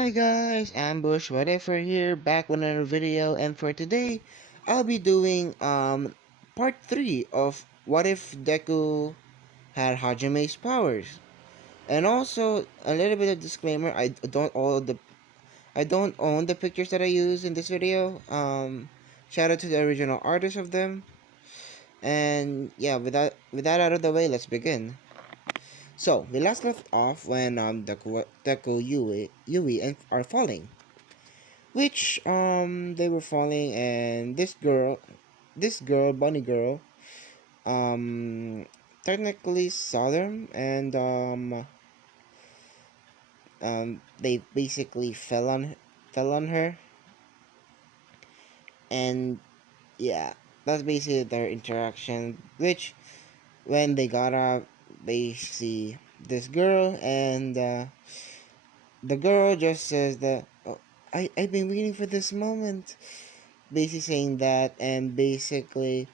Hi guys, Ambush whatever here, back with another video, and for today I'll be doing part 3 of what if Deku had hajimes powers. And also a little bit of disclaimer, I don't own the pictures that I use in this video. Shout out to the original artist of them. And yeah, with that out of the way, let's begin. So we last left off when Deku Yui and are falling, which they were falling, and this girl bunny girl um technically saw them, and they basically fell on her, and yeah, that's basically their interaction, which when they got up, they see this girl, and the girl just says that, oh, I've been waiting for this moment, basically saying that, and basically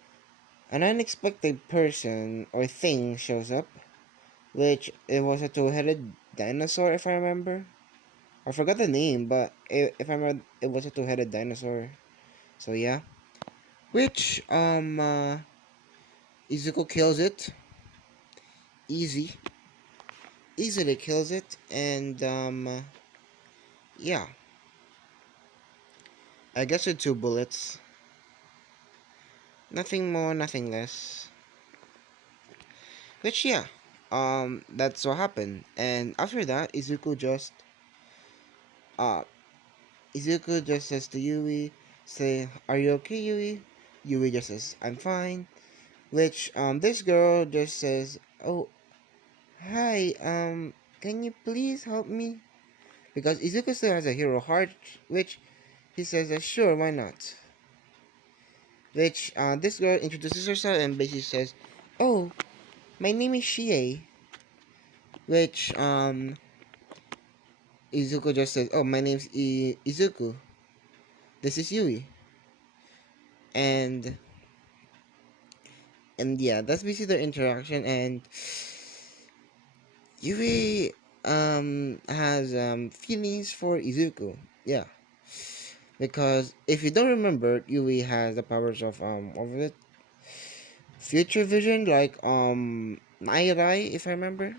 an unexpected person or thing shows up, which it was a two-headed dinosaur, if I remember. I forgot the name, but if I remember, it was a two-headed dinosaur. So yeah, which Izuku kills it, easy, easily kills it, and yeah, I guess with two bullets, nothing more, nothing less. Which yeah, that's what happened, and after that, uh Izuku just says to Yui, say, "Are you okay, Yui?" Yui just says, "I'm fine." Which this girl just says, "Oh, hi, can you please help me?" Because Izuku still has a hero heart, which he says, "Sure, why not?" Which this girl introduces herself and basically says, "Oh, my name is Shie." Which Izuku just says, "Oh, my name's Izuku. This is Yui." And yeah, that's basically their interaction, and Yui has feelings for Izuku. Yeah, because if you don't remember, Yui has the powers of what was it? Future vision, like Night Eye, if I remember.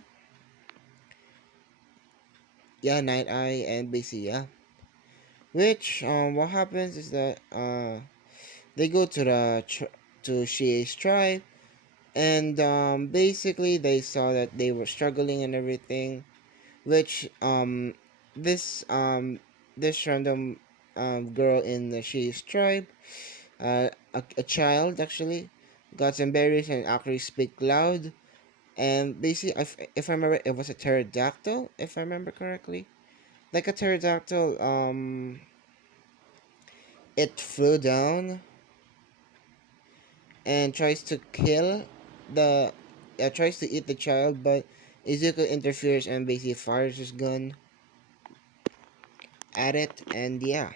Yeah, Night Eye, and basically yeah. Which what happens is that they go to to Shie's tribe, and basically they saw that they were struggling and everything, which this this random girl in the She's tribe, a child actually, got embarrassed and actually speak loud, and basically if I remember, it was a pterodactyl, if I remember correctly, like a pterodactyl, it flew down and tries to kill the tries to eat the child, but Izuku interferes and basically fires his gun at it, and yeah.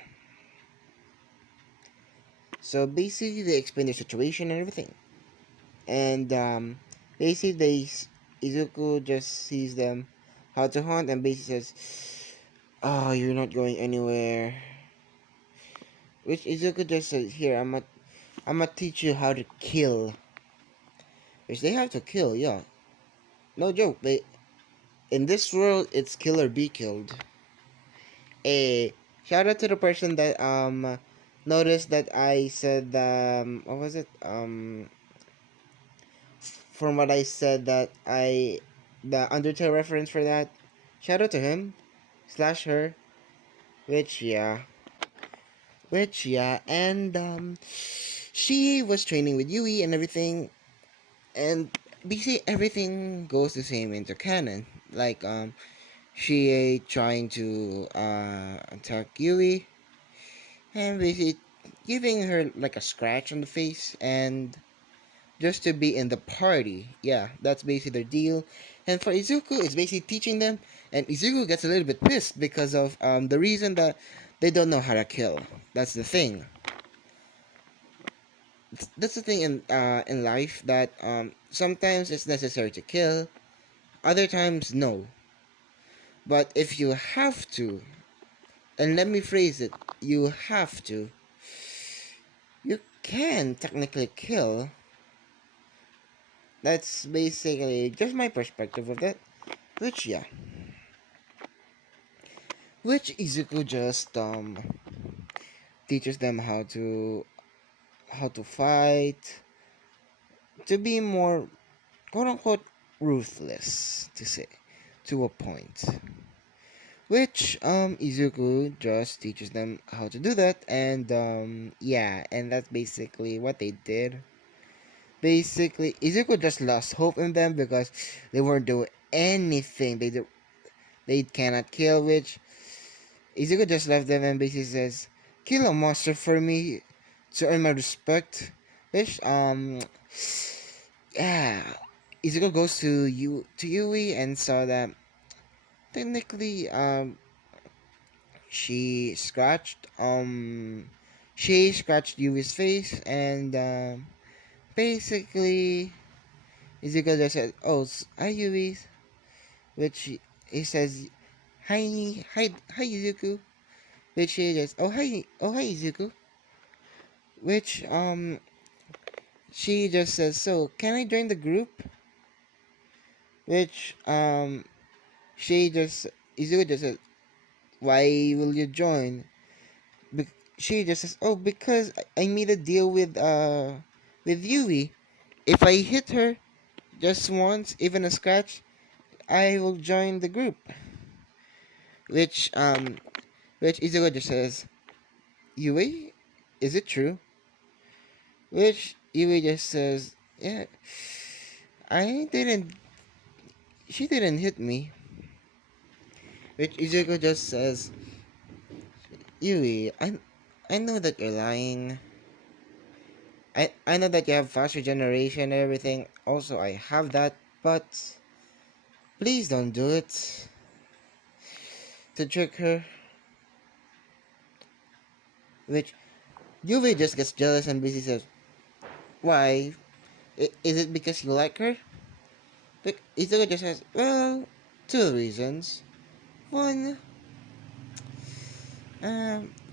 So basically, they explain the situation and everything, and basically, Izuku just sees them how to hunt, and basically says, "Oh, you're not going anywhere." Which Izuku just says, "Here, I'm gonna teach you how to kill." Which they have to kill, yeah, no joke. They in this world, it's kill or be killed. A shout out to the person that noticed that I said what was it from what I said that the Undertale reference for that. Shout out to him slash her. Which yeah, and she was training with Yui and everything, and basically everything goes the same into canon. Like she trying to attack Yui, and basically giving her like a scratch on the face, and just to be in the party. Yeah, that's basically their deal. And for Izuku, it's basically teaching them, and Izuku gets a little bit pissed because of the reason that they don't know how to kill. That's the thing. That's the thing in life, that sometimes it's necessary to kill, other times no. But if you have to, And let me phrase it, you have to. You can technically kill. That's basically just my perspective of that. Which, yeah. Which Izuku just teaches them how to fight, to be more quote unquote ruthless, to say, to a point. Which Izuku just teaches them how to do that, and yeah, and that's basically what they did. Basically, Izuku just lost hope in them because they weren't doing anything. They cannot kill, which Izuku just left them and basically says, "Kill a monster for me to earn my respect." Which yeah, Izuku goes to Yui and saw that technically she scratched she scratched Yui's face, and basically Izuku just said, "Oh, hi Yui," which he says, hi Izuku," which she just, oh hi Izuku," which she just says, "So can I join the group?" Which she just Izuku just says, "Why will you join?" She just says, "Oh, because I made a deal with Yui. If I hit her just once, even a scratch, I will join the group." Which Izuku just says, "Yui, is it true?" Which Yui just says, "Yeah, I didn't. She didn't hit me." Which Izuku just says, "Yui, I know that you're lying. I know that you have faster generation and everything. Also, I have that, but please don't do it to trick her." Which Yui just gets jealous and basically says, "Why? Is it because you like her?" But Izuku just says, "Well, two reasons. One,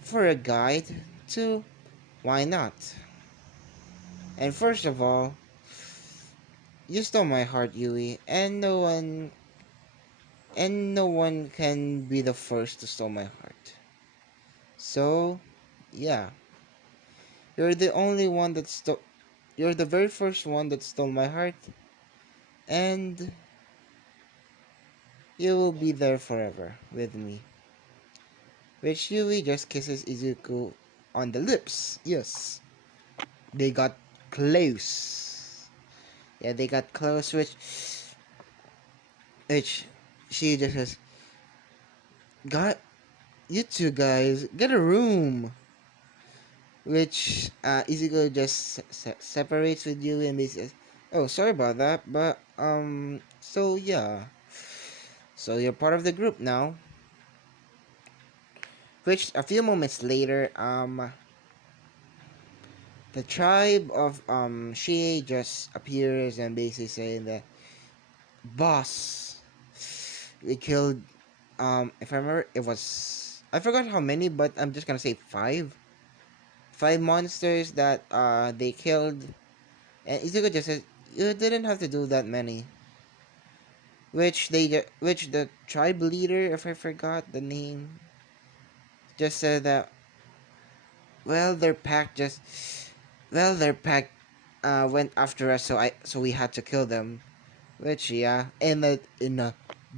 for a guide. Two, why not? And first of all, you stole my heart, Yui, and no one can be the first to steal my heart. So, yeah, you're the only one that stole. You're the very first one that stole my heart, and you will be there forever with me." Which Yui just kisses Izuku on the lips. Yes, they got close. Yeah, they got close, which she just says, "God, you two guys, get a room." Which Izuku just separates with Yui and he says, "Oh, sorry about that, but so yeah, so you're part of the group now." Which a few moments later, the tribe of Shie just appears and basically saying that, "Boss, we killed if I remember it was, I forgot how many, but I'm just gonna say five monsters that they killed." And Izuku just says, "You didn't have to do that many." Which the tribe leader, if I forgot the name, just said that, well, their pack just well, their pack went after us, so we had to kill them. Which, yeah, in a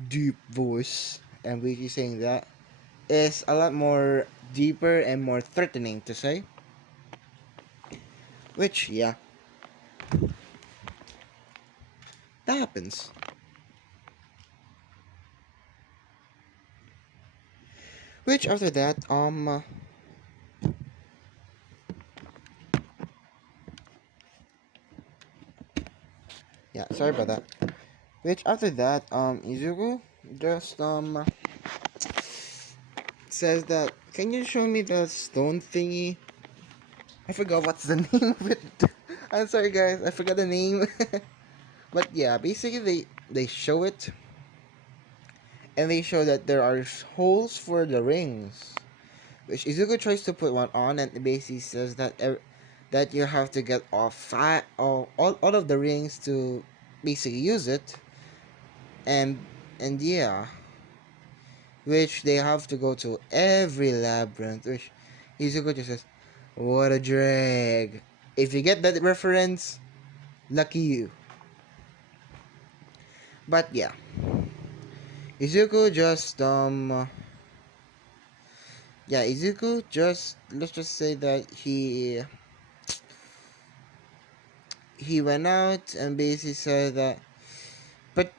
deep voice, and we saying that is a lot more deeper and more threatening to say. Which, yeah, that happens. Which after that, yeah, sorry about that. Which after that, Izuku just says that, "Can you show me the stone thingy?" I forgot what's the name of it. I'm sorry, guys, I forgot the name. But yeah, basically they show it, and they show that there are holes for the rings. which Izuku tries to put one on, and it basically says that that you have to get all of the rings to basically use it, and yeah, which they have to go to every labyrinth, which Izuku just says, "What a drag." If you get that reference, lucky you. But yeah, Izuku just yeah, Izuku just, let's just say that he went out and basically said that, but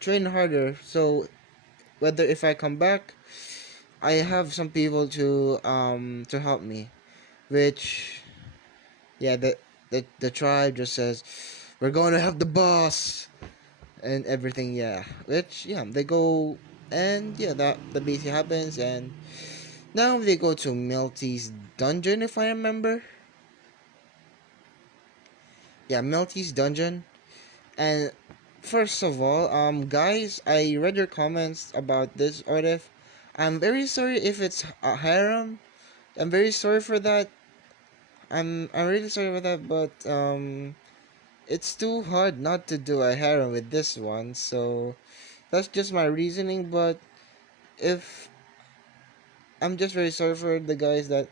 train harder. So whether if I come back, I have some people to help me. Which yeah, the tribe just says we're going to have the boss and everything. Yeah, which yeah, they go, and yeah, that basically happens, and now they go to Melty's dungeon, if I remember. Yeah, Melty's dungeon. And first of all, guys, I read your comments about this artif. I'm very sorry if it's a harem. I'm very sorry for that. I'm really sorry for that, but it's too hard not to do a harem with this one. So that's just my reasoning. But if I'm just very sorry for the guys that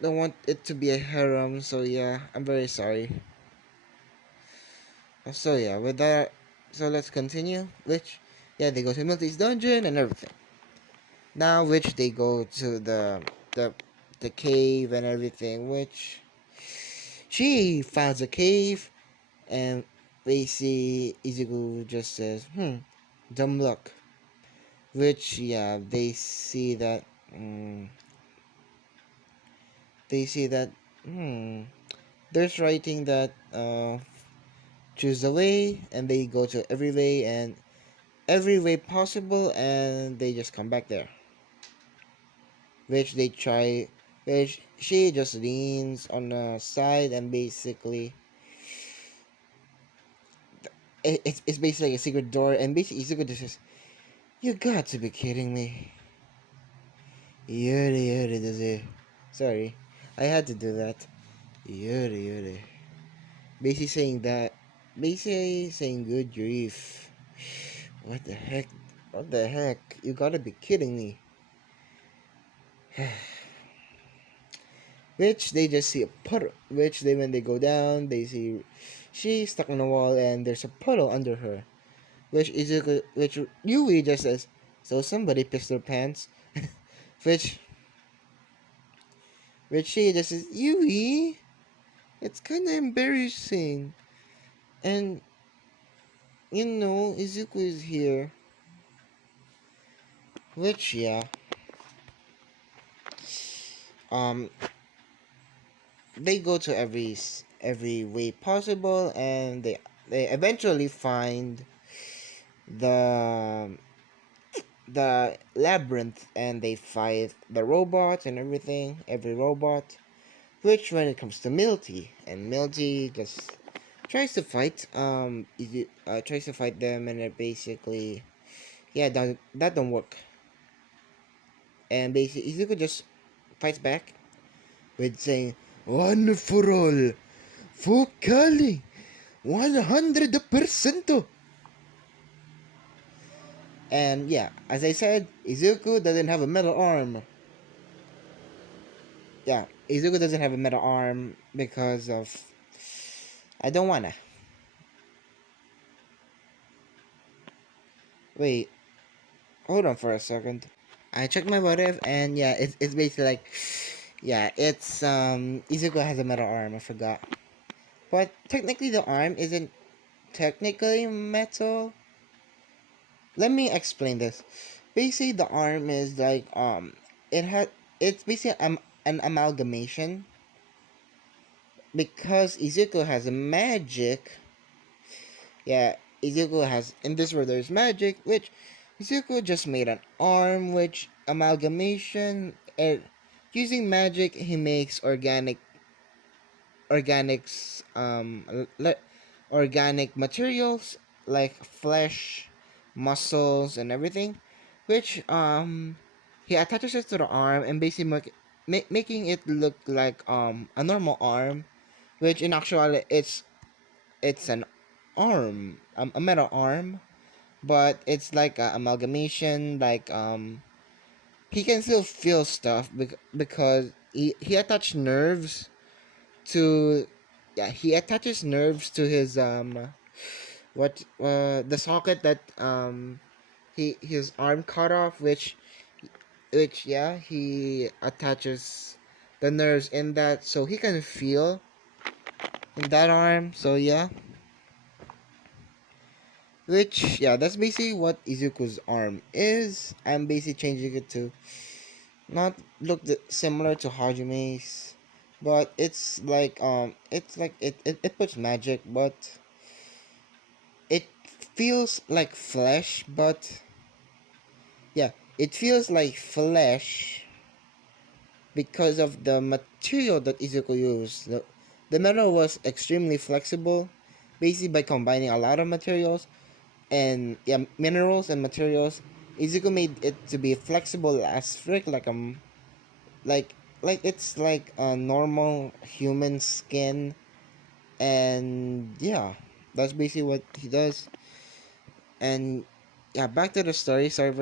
don't want it to be a harem. So yeah, I'm very sorry. So yeah, with that, so let's continue. Which, yeah, they go to Milty's dungeon and everything. Now, which they go to the the cave and everything. Which she finds a cave, and we see Izuku just says, dumb luck." Which yeah, mm, they see that there's writing that choose the way, and they go to every way and every way possible, and they just come back there, which they try, which she just leans on the side, and basically it's basically like a secret door, and basically Izuku just says, "You got to be kidding me." Yuri yuri does it. Sorry, I had to do that. Yuri yuri. Basically saying that, basically saying good grief. What the heck? What the heck? You gotta be kidding me. Which they just see a puddle. Which they, when they go down, they see she's stuck in a wall, and there's a puddle under her. Which is which Yui just says, "So somebody pissed their pants." which which she just says, "Yui, it's kind of embarrassing." And Izuku is here. Which yeah, um, they go to every way possible, and they eventually find the the labyrinth, and they fight the robots and everything, every robot. Which when it comes to Milty, and Milty just tries to fight them, and it basically yeah, that don't work. And basically Izuku just fights back with saying, "One for all, for Kali, 100%." And yeah, as I said, Izuku doesn't have a metal arm. Yeah, Izuku doesn't have a metal arm because of, I don't wanna. Wait, hold on for a second. I checked my motive, and yeah, it's basically like, yeah, it's Izuku has a metal arm. I forgot, but technically the arm isn't technically metal. Let me explain this. Basically, the arm is like it had it's basically an amalgamation, because Izuku has a magic. Yeah, Izuku has, in this world there's magic, which Izuku just made an arm, which amalgamation. Using magic, he makes organics organic materials like flesh, muscles, and everything, which he attaches it to the arm and basically making it look like a normal arm, which in actuality it's an arm, a metal arm, but it's like a amalgamation. Like he can still feel stuff because he attached nerves to, yeah, he attaches nerves to his what the socket that his arm cut off, which yeah, he attaches the nerves in that so he can feel in that arm. So yeah, which yeah, that's basically what Izuku's arm is. I'm basically changing it to not look similar to Hajime's, but it's like it puts magic, but it feels like flesh. But yeah, it feels like flesh because of the material that Izuku used. The metal was extremely flexible, basically by combining a lot of materials and yeah, minerals and materials. Izuku made it to be flexible as frick, like like it's like a normal human skin, and yeah, that's basically what he does. And yeah, back to the story. Sorry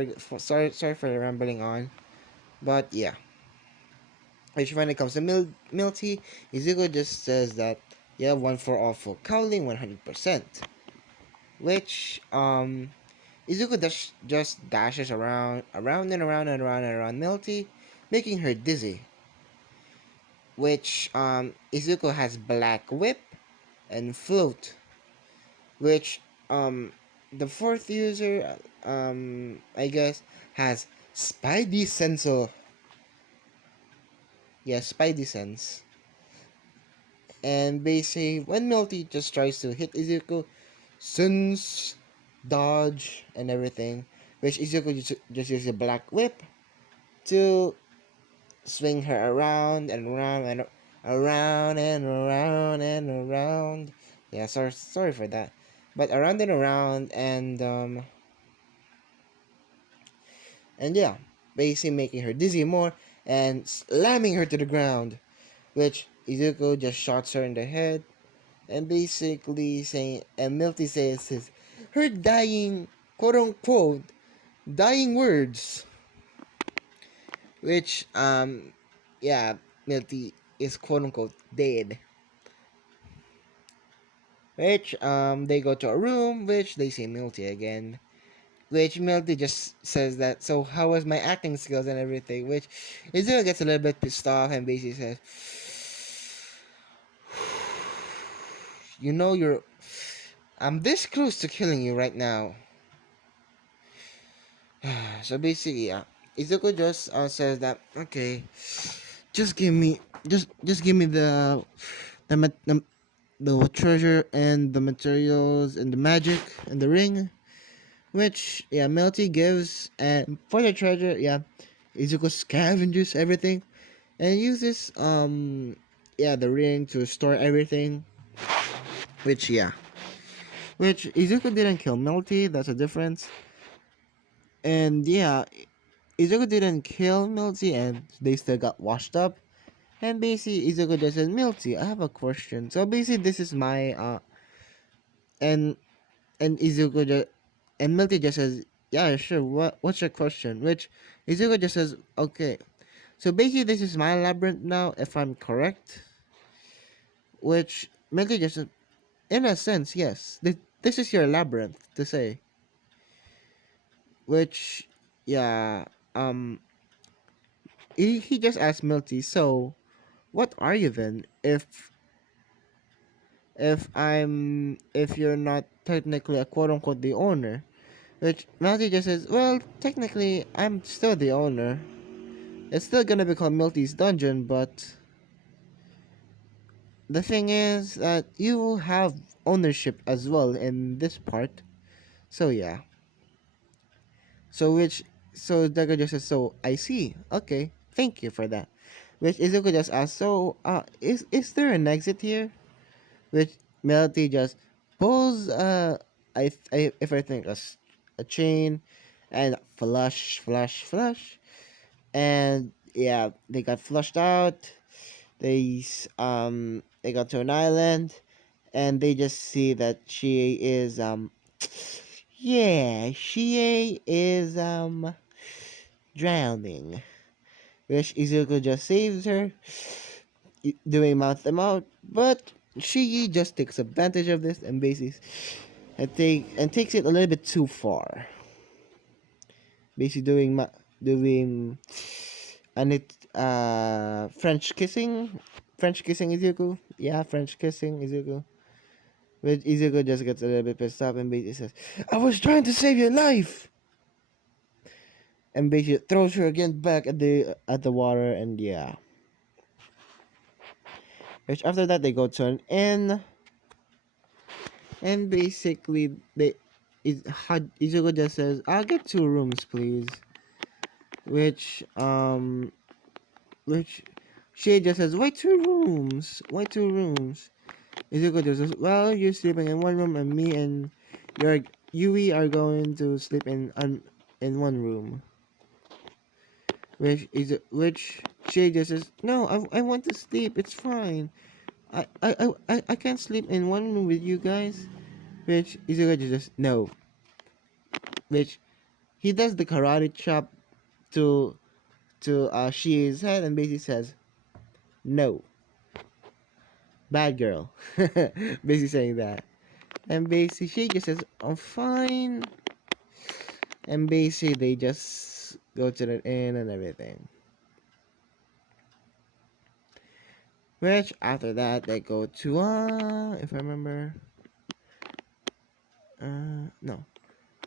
for rambling on, but yeah. Which when it comes to milk tea, Izuku just says that yeah, one for all for cowling 100%. Which Izuku just dashes around and around and around and around milk tea, making her dizzy. Which Izuku has black whip and float, which the fourth user I guess has Spidey Sensor. Yeah, Spidey Sense. And basically, when Milty just tries to hit Izuku, Sense, dodge, and everything, which Izuku just uses a black whip to swing her around and around and around and around and around. Yeah, sorry for that, but around and around and yeah, basically making her dizzy more and slamming her to the ground, which Izuku just shots her in the head and basically saying, and Milty says her dying, quote unquote, dying words, which yeah, Milty is quote unquote dead. Which they go to a room, which they see Milty again. Which Milty just says that, so how was my acting skills and everything? Which Izuku gets a little bit pissed off and basically says, you know I'm this close to killing you right now. So basically, yeah, Izuku just says that okay, just give me just give me the, the treasure and the materials and the magic and the ring, which yeah, Melty gives, and for the treasure, yeah, Izuku scavenges everything and uses yeah, the ring to store everything, which yeah, which Izuku didn't kill Melty, that's a difference. And yeah, Izuku didn't kill Milty and they still got washed up. And basically Izuku just says, Milty, I have a question. So basically this is my and Izuku just and Milty just says, yeah, sure, what's your question? Which Izuku just says, okay. So basically this is my labyrinth now, if I'm correct. Which Milty just says, in a sense, yes. This is your labyrinth to say. Which yeah, um he just asked Milty, so what are you then if you're not technically a quote unquote the owner? Which Melty just says, well, technically I'm still the owner. It's still gonna be called Milty's dungeon, but the thing is that you have ownership as well in this part. So yeah. So which so Deku just says, so I see. Okay, thank you for that. Which Izuku just asks, so is there an exit here? Which Melody just pulls if I think a chain and flush, flush, flush, and yeah, they got flushed out. They got to an island, and they just see that she is yeah, she is drowning. Which Izuku just saves her, doing mouth them out, but she just takes advantage of this and basically and takes it a little bit too far. Basically doing and it French kissing Izuku. Yeah, French kissing Izuku. But Izuku just gets a little bit pissed off and basically says, "I was trying to save your life," and basically throws her again back at the water. And yeah, which after that they go to an inn, and basically Izuku just says, "I'll get 2 rooms, please," which which she just says, "Why 2 rooms? Why 2 rooms?" Izuku just says, "Well, you're sleeping in one room, and me and your Yui are going to sleep in one room." Which she just says, "No, I want to sleep. It's fine. I can't sleep in one room with you guys." Which Izuku just says, "No." Which he does the karate chop to Shi's head and basically says, "No, bad girl." Basically saying that. And basically she just says, "I'm fine." And basically they just go to the inn and everything. Which after that they go to if I remember no.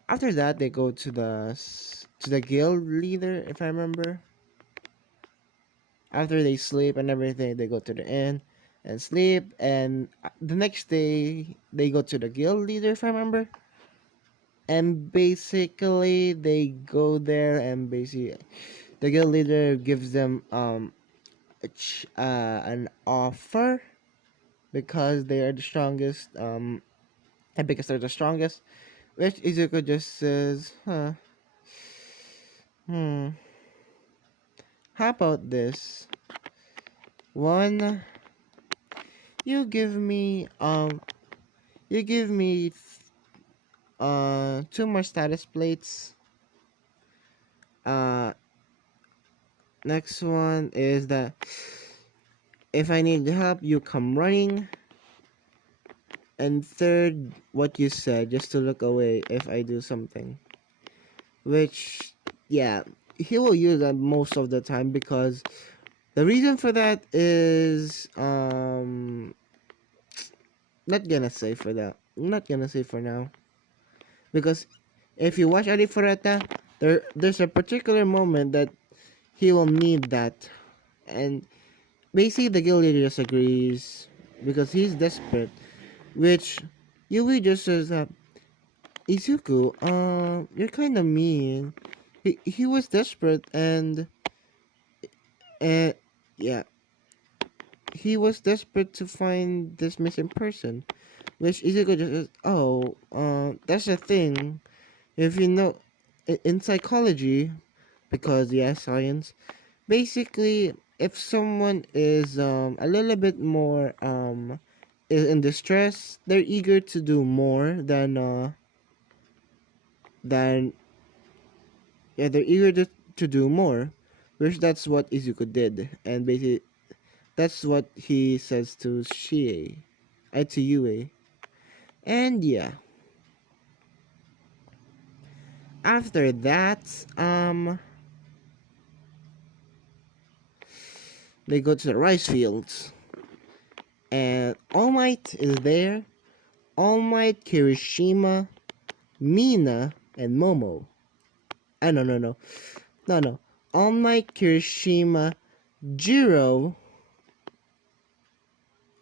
After that they go to the guild leader if I remember. After they sleep and everything, they go to the inn and sleep and the next day they go to the guild leader if I remember. And basically they go there and basically the guild leader gives them an offer because they are the strongest and because they're the strongest, which Izuku just says, hmm how about this one, you give me you give me 2 more status plates. uh Next one is that if I need help you come running, and third, what you said, just to look away if I do something. Which, yeah, he will use that most of the time because the reason for that is, not gonna say for that. Not gonna say for now. Because if you watch Arifureta, there's a particular moment that he will need that. And basically the guild leader just agrees because he's desperate. Which Yui just says that, "Izuku, you're kind of mean." He was desperate and yeah, he was desperate to find this missing person. Which Izuku just says, "Oh, that's the thing. If you know, in psychology, because yeah, science. Basically, if someone is a little bit more is in distress, they're eager to do more than yeah, they're eager to do more, which that's what Izuku did, and basically that's what he says to Shie, to Yue, and yeah. After that, they go to the rice fields, and All Might is there. All Might, Kirishima, Mina, and Momo. No, no, no, no, no. All Might, Kirishima, Jiro,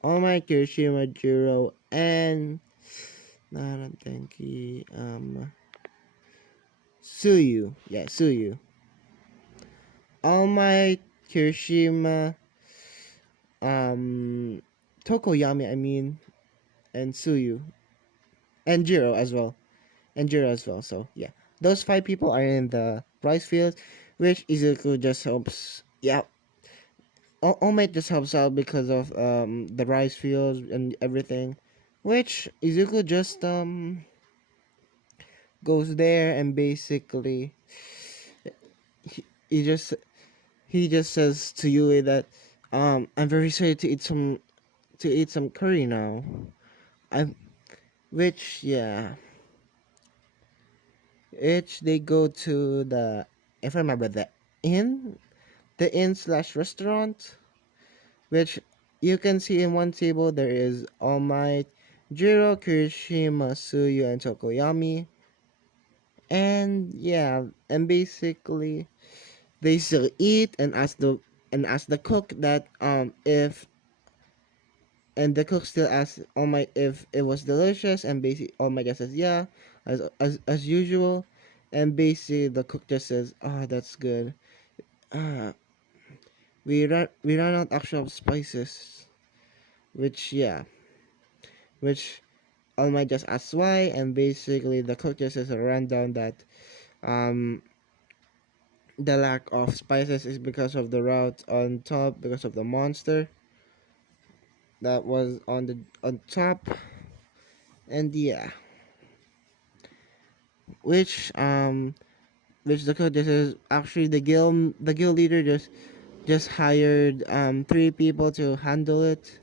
All Might, Kirishima, Jiro, and Naradenki, Suyu. Yeah, Suyu. All Might, Kirishima, um, Tokoyami, I mean, and Suyu. And Jiro as well. And Jiro as well. So, yeah. Those 5 people are in the rice field, which Izuku just helps. Yeah, All Might just helps out because of the rice fields and everything, which Izuku just goes there and basically he just he just says to Yui that I'm very sorry to eat some curry now. I which yeah, which they go to the, if I remember, inn the inn slash restaurant, which you can see in one table there is All Might, Jiro, Kirishima, Suyu, and Tokoyami. And yeah, and basically they still eat and ask the cook that if and the cook still asks All Might if it was delicious, and basically All Might just says yeah, as usual, and basically the cook just says, "Oh, that's good. Uh, we ran out actually of spices," which yeah, which All Might just asks why, and basically the cook just says a rundown that um the lack of spices is because of the route on top, because of the monster that was on top, and yeah, which which the code just says actually the guild leader just hired three people to handle it,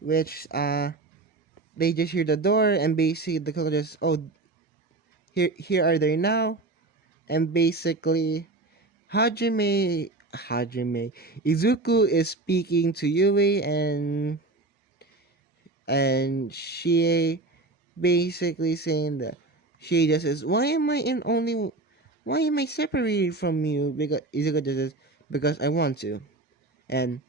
which they just hear the door and basically the code just, oh, here are they now, and basically Hajime Hajime Izuku is speaking to Yui, and she basically saying that she just says, why am I separated from you? Because Izuka just says, because I want to. And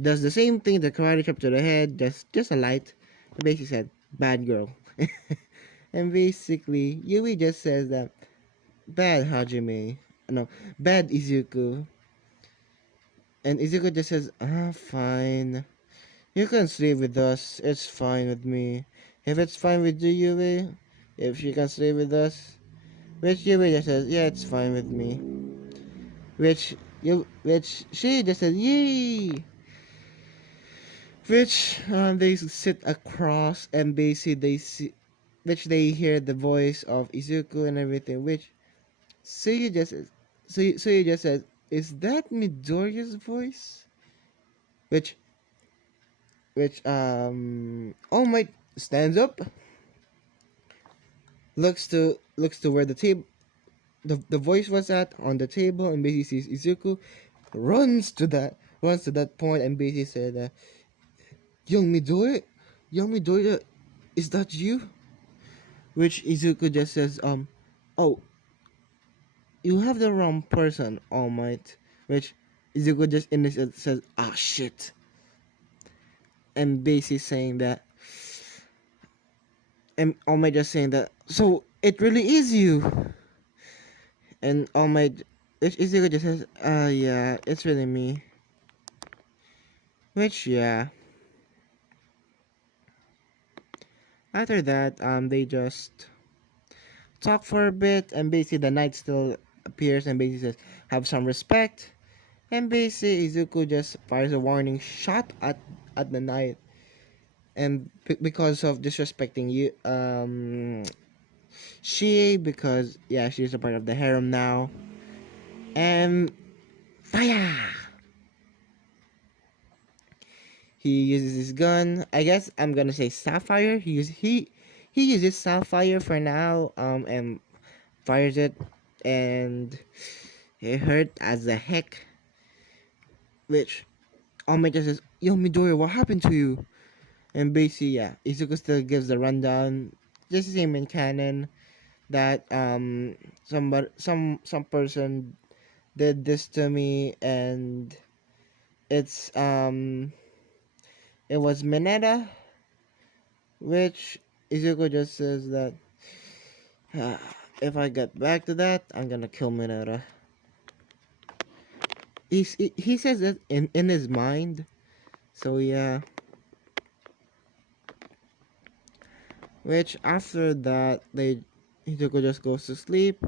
does the same thing, the karate chop to the head, just a light. And basically said, bad girl. And basically, Yui just says that, bad Hajime. No, bad Izuku. And Izuku just says, fine. You can sleep with us. It's fine with me. If it's fine with you, Yui, if she can sleep with us, which Yui just says, yeah, it's fine with me. Which she just says, yay! Which they sit across and basically they see, which they hear the voice of Izuku and everything. Which Suyu just says, Suyu just says, is that Midoriya's voice? Which All Might stands up, looks to where the voice was at on the table, and basically sees Izuku, runs to that point and basically said, young Midori, young Midori, is that you? Which Izuku just says, oh, you have the wrong person, All Might. Which Izuku just innocently says, ah, shit. And basically saying that, and All Might just saying that, so it really is you. And All Might, which Izuku just says, yeah, it's really me. Which, yeah. After that, they just talk for a bit, and basically the knight still appears and basically says, have some respect. And basically Izuku just fires a warning shot at the knight, and because of disrespecting you, she, because yeah, she's a part of the harem now, and fire. He uses his gun. I guess I'm gonna say sapphire. He uses sapphire for now. And fires it, and it hurt as the heck. Which Almighty just says, "Yo, Midori, what happened to you?" And basically, yeah, Izuku still gives the rundown, just the same in canon, that some person did this to me, and it's it was Mineta, which Izuku just says that, if I get back to that, I'm gonna kill Mineta. He says it in his mind, so yeah. Which after that, Izuku just goes to sleep,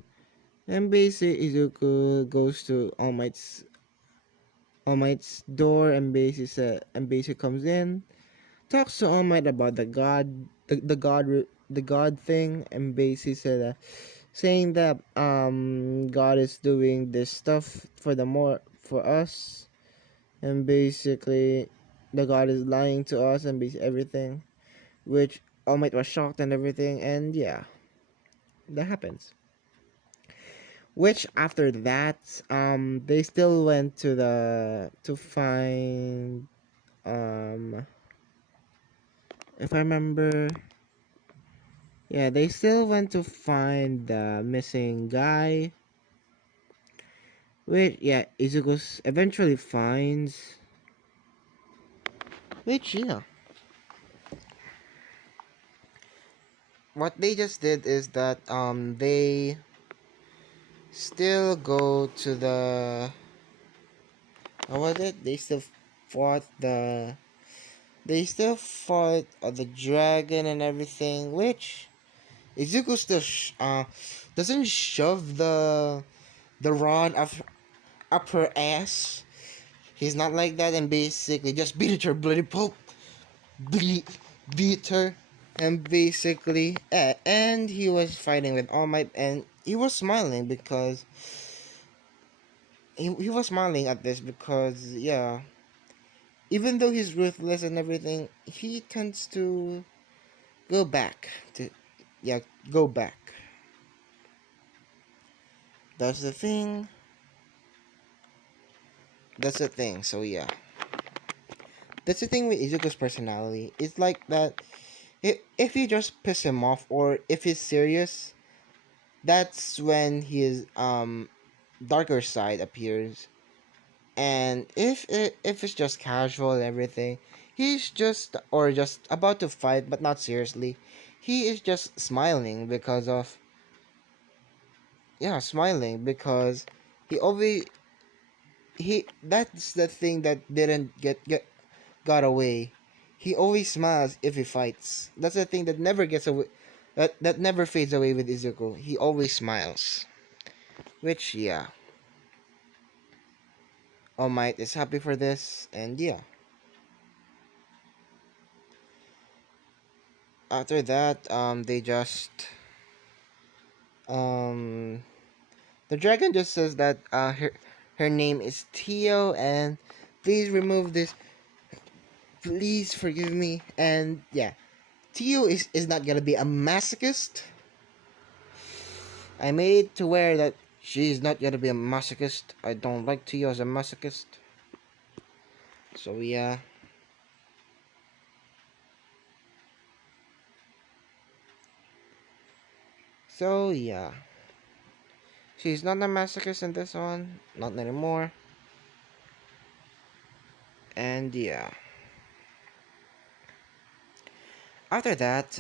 And basically Izuku goes to All Might's door, and basically comes in, talks to All Might about the god thing, and basically said saying that God is doing this stuff for us, and basically the God is lying to us and basically everything, which All Might was shocked and everything, and yeah, that happens. Which after that, they still went to find, if I remember, yeah, they still went to find the missing guy, which yeah, Izuku eventually finds. Which yeah, what they just did is that they still go to the, what was it? Fought the they still fought the dragon and everything, which Izuku still doesn't shove the rod up her ass. He's not like that, and basically just beat her bloody pulp, beat beat her, and basically, and he was fighting with All Might, and he was smiling because he was smiling at this because yeah, even though he's ruthless and everything, he tends to go back to yeah go back. That's the thing. That's the thing. So yeah, that's the thing with Izuku's personality. It's like that. If you just piss him off, or if he's serious, that's when his darker side appears. And if it's just casual and everything, he's just about to fight but not seriously. He is just smiling because of yeah, smiling because he always he that's the thing that didn't get got away. He always smiles if he fights. That's the thing that never gets away, that never fades away with Izuku. He always smiles. Which yeah, All Might is happy for this, and yeah. After that, they just um the dragon just says that her name is Tio, and please remove this, please forgive me, and yeah, Tio is not gonna be a masochist. I made it to where that she's not gonna be a masochist. I don't like Tio as a masochist. So yeah. So yeah. She's not a masochist in this one. Not anymore. And yeah. After that,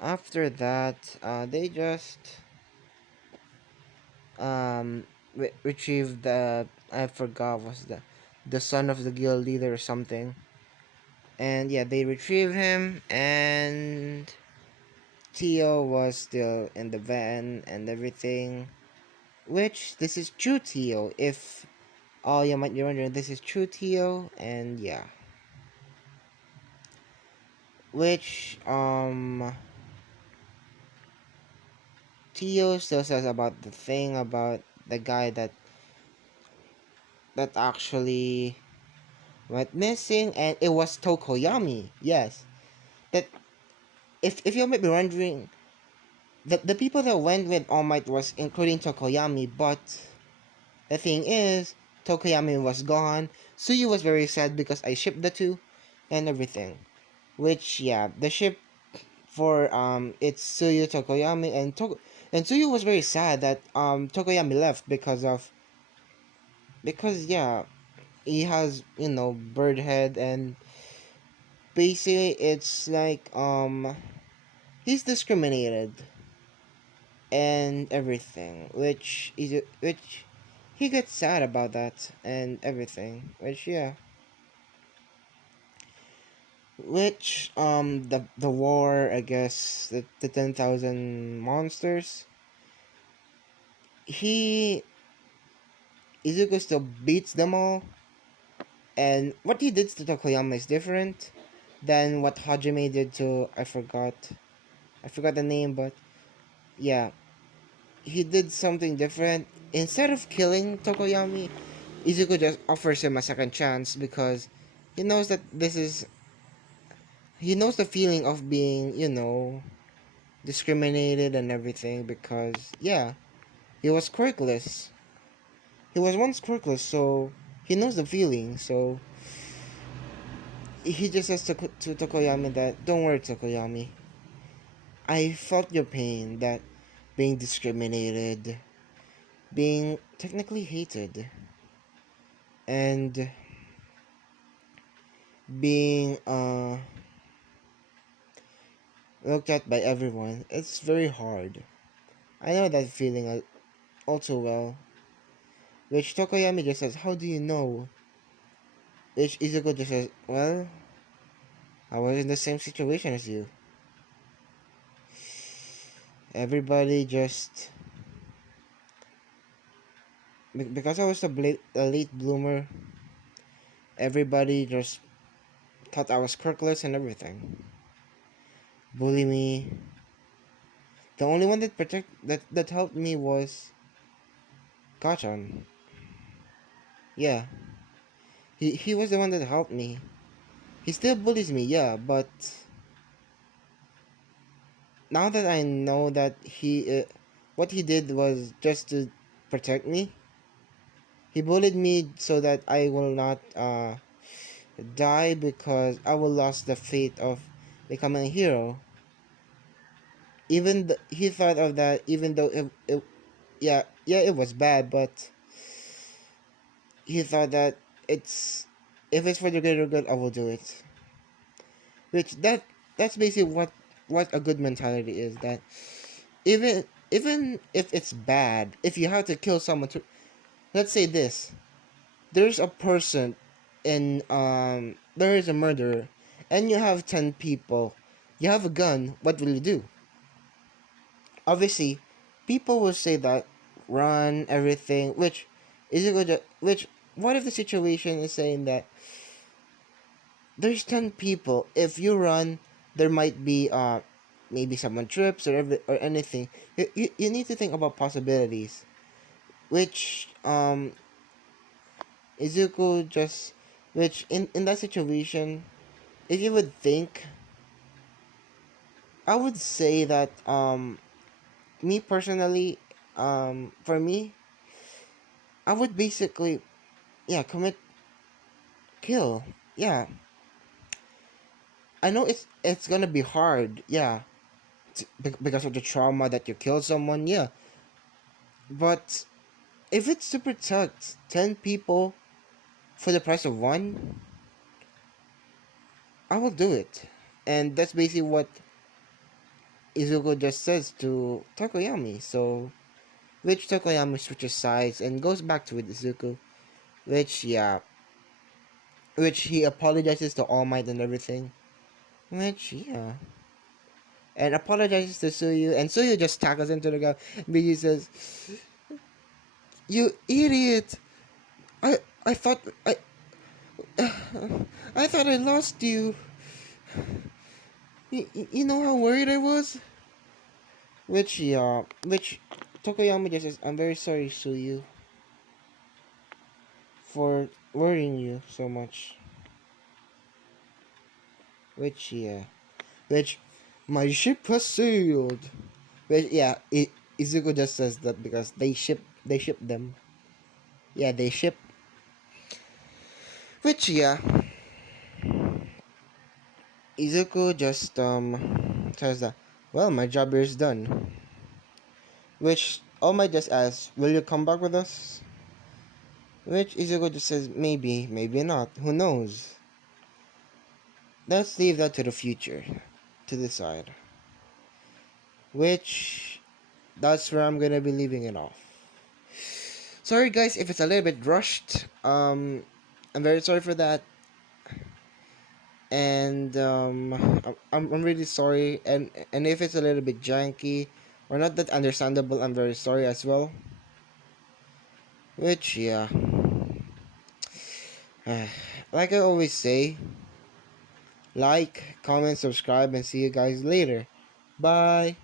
after that, they just retrieved the, I forgot what's the son of the guild leader or something. And yeah, they retrieved him, and Tio was still in the van and everything. Which this is true Tio. If you might be wondering, this is true Tio, and yeah. Which Tio still says about the thing about the guy that actually went missing, and it was Tokoyami. Yes, that if you might be wondering, the people that went with All Might was including Tokoyami, but the thing is, Tokoyami was gone. Suyu was very sad because I shipped the two and everything. Which yeah, the ship for it's Suyu, Tokoyami, and Suyu was very sad that Tokoyami left because yeah, he has, bird head, and basically it's like he's discriminated and everything, which he gets sad about that and everything, which yeah. which the war, I guess, the 10,000 monsters, he Izuku still beats them all, and what he did to Tokoyama is different than what Hajime did to I forgot the name, but yeah, he did something different. Instead of killing Tokoyami, Izuku just offers him a second chance because he knows that he knows the feeling of being, discriminated and everything because yeah, he was quirkless. He was once quirkless, so he knows the feeling. So he just says to Tokoyami that, "Don't worry, Tokoyami. I felt your pain, that being discriminated, being technically hated, and being looked at by everyone. It's very hard. I know that feeling all too well." Which Tokoyami just says, "How do you know?" Which Izuku just says, "Well, I was in the same situation as you. Everybody just because I was a late bloomer, everybody just thought I was quirkless and everything. Bully me. The only one that helped me was Kachan. Yeah, he was the one that helped me. He still bullies me, yeah, but now that I know that what he did was just to protect me. He bullied me so that I will not die because I will lose the fate of becoming a hero. He thought of that, even though yeah, it was bad, but he thought that it's if it's for the greater good, I will do it. Which that's basically what a good mentality is. That even if it's bad, if you have to kill someone to, let's say this, there's a person in there is a murderer, and you have 10 people, you have a gun. What will you do? Obviously, people will say that run everything. Which is it good? Which what if the situation is saying that there's 10 people. If you run, there might be maybe someone trips or anything. You need to think about possibilities. Which Izuku just which in that situation, if you would think, I would say that me personally, for me, I would basically, yeah, commit kill. Yeah, I know it's gonna be hard. Yeah, because of the trauma that you killed someone. Yeah, but if it's to protect 10 people for the price of one, I will do it. And that's basically what Izuku just says to Tokoyami. So, which Tokoyami switches sides and goes back to with Izuku. Which, yeah, which he apologizes to All Might and everything. Which, yeah. And apologizes to Suyu, and Suyu just tackles him to the ground. And he says, "You idiot! I I thought I I thought I lost you. You know how worried I was?" Which Tokoyami just says, "I'm very sorry, Suyu, for worrying you so much." Which, yeah. Which, "My ship has sailed." Which, yeah, Izuku just says that because they ship them. Yeah, they ship. Which, yeah, Izuku just, says that, "Well, my job here is done." Which, All Might just asks, "Will you come back with us?" Which Izuku just says, "Maybe, maybe not. Who knows?" Let's leave that to the future to decide. Which that's where I'm gonna be leaving it off. Sorry guys if it's a little bit rushed. I'm very sorry for that. and I'm really sorry, and if it's a little bit janky or not that understandable, I'm very sorry as well. Which, yeah, like I always say, like, comment, subscribe, and see you guys later. Bye.